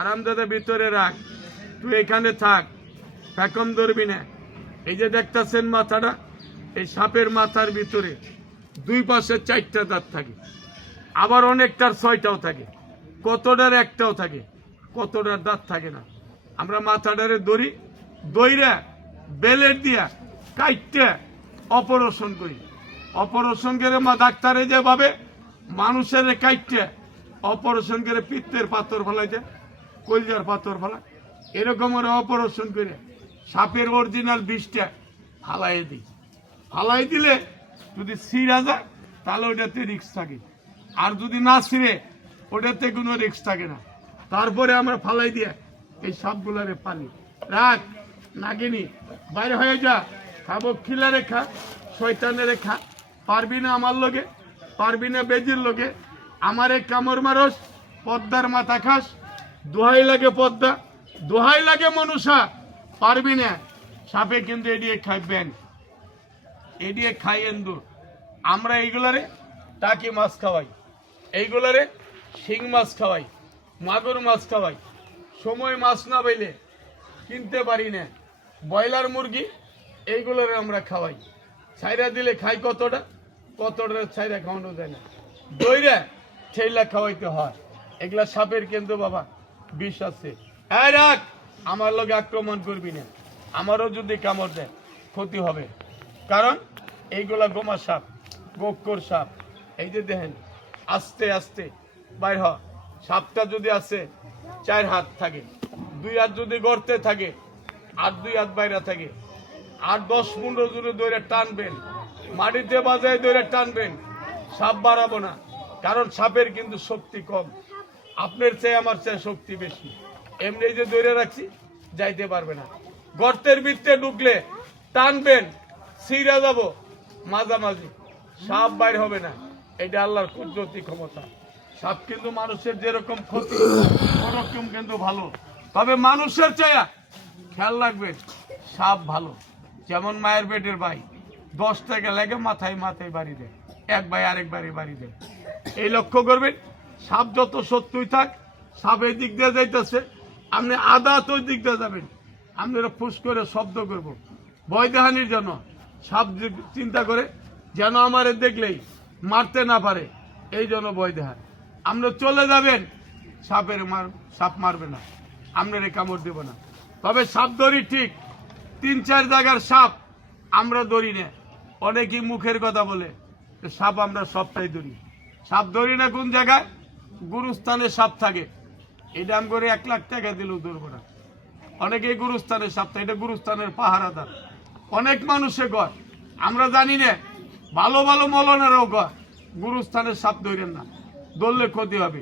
আরামদাদা ভিতরে রাখ। তুই এখানে থাক। ফ্যাকম ধরবি না। এই যে দেখতেছেন মাথাটা, এই সাপের মাথার ভিতরে দুই পাশে চারটা দাঁত থাকে। আবার অনেকটার ছয়টাও থাকে। কতটার একটাও থাকে, কতটার দাঁত থাকে না। আমরা মাথাটারে দড়ি দইরা বেলের দিয়া কাইটটা অপারেশন করি। অপারেশন করে মা ডাক্তারে যেভাবে মানুষের কাইটটা অপারেশন করে পিত্তের পাথর ফেলাই যায় কলজার পাথর ফেলা এরকম ওরা অপারেশন করে। সাপের অরিজিনাল বিষটা ফালাই দিই। ফালাই দিলে যদি ছিঁড়া যায়, তাহলে ওটাতে রিক্স থাকে। আর যদি না ছিঁড়ে, ওটাতে কোনো রিক্স থাকে না। তারপরে আমরা ফালাই দিয়ে এই সাপগুলারে পানি রাখ, নাগিনি, বাইরে হয়ে যা। খাব খিলা রেখা শয়তানে রেখা পারবি না আমার লোকে পারবি না বেজির লগে। আমারে কামড় মারস, পদ্মার মাথা খাস। দোহাই লাগে পদ্মা, দোহাই লাগে মনুষা, পারবি না। সাপে কিন্তু এডিয়ে খাইবেন। এডিয়ে খাই এন্দুর আমরা এইগুলারে টাকি মাছ খাওয়াই। এইগুলারে শিং মাছ খাওয়াই, মাগুর মাছ খাওয়াই। সময় মাছ না পাইলে কিনতে পারি না। ব্রয়লার মুরগি, এইগুলোরে আমরা খাওয়াই। ছাইরা দিলে খাই কতটা? কতটা ছাইরা খাওয়ানো যায় না। দইরা ছেলা খাওয়াইতে হয়। এগুলা সাপের কিন্তু বাবা, বিষ আছে। হ্যাঁ রাখ, আমার লগে আক্রমণ করবি না। আমারও যদি কামড় দেয়, ক্ষতি হবে। কারণ এইগুলা গোমা সাপ গোকর সাপ। এই যে দেখেন, আস্তে আস্তে, বাইর হ। সাপটা যদি আছে, চার হাত থাকে। দুই হাত যদি গড়তে থাকে, আর দুই হাত বাইরে থাকে। আর দশ পনেরো জুড়ে দৌড়ে টানবেন। মাটিতে বাজায় দৌড়ে টানবেন। সাপ বাড়াবো না। কারণ সাপের কিন্তু শক্তি কম। আপনার চেয়ে আমার চেয়ে শক্তি বেশি। এমনি যে দৌড়ে রাখছি, যাইতে পারবে না। গর্তের ভিতরে ঢুকলে টানবেন সিরা যাব মাঝামাঝি। সাপ বাইর হবে না। এটা আল্লাহর কুদরতি ক্ষমতা। সাপ কিন্তু মানুষের যেরকম ক্ষতি, ওরকম কিন্তু ভালো। তবে মানুষের চায়া খেয়াল রাখবে, সাপ ভালো। যেমন মায়ের পেটের ভাই, দশ টাকা লেগে মাথায় মাথায় বাড়ি দেয়। এক ভাই আরেক বাড়ি বাড়ি দেয়। এই লক্ষ্য করবেন, সাপ যত সত্যই থাক, সাপ এই দিক দিয়ে যাইতেছে, আপনি আদা তো দিক দিয়ে যাবেন। আপনারা ফুস করে শব্দ করব। ভয় দেহানির জন্য সাপ চিন্তা করে, যেন আমারে দেখলেই মারতে না পারে, এই জন্য ভয় দেহান আপনি চলে যাবেন, সাপের মার, সাপ মারবে না, আপনারে কামড় দেব না। তবে সাপ ধরি ঠিক, তিন চার জায়গার সাপ আমরা ধরি না। অনেকেই মুখের কথা বলে সাপ আমরা সবটাই ধরি সাপ ধরি না কোন জায়গায়? গুরুস্থানে সাপ থাকে। এটা দাম করে এক লাখ টাকা দিলেও ধরবো না। অনেকেই গুরুস্থানের সাপ থাকে, এটা গুরুস্থানের পাহারাদার। অনেক মানুষে গড় আমরা জানি না, ভালো ভালো মলনেরও গড় গুরুস্থানের সাপ ধরেন না, ধরলে ক্ষতি হবে।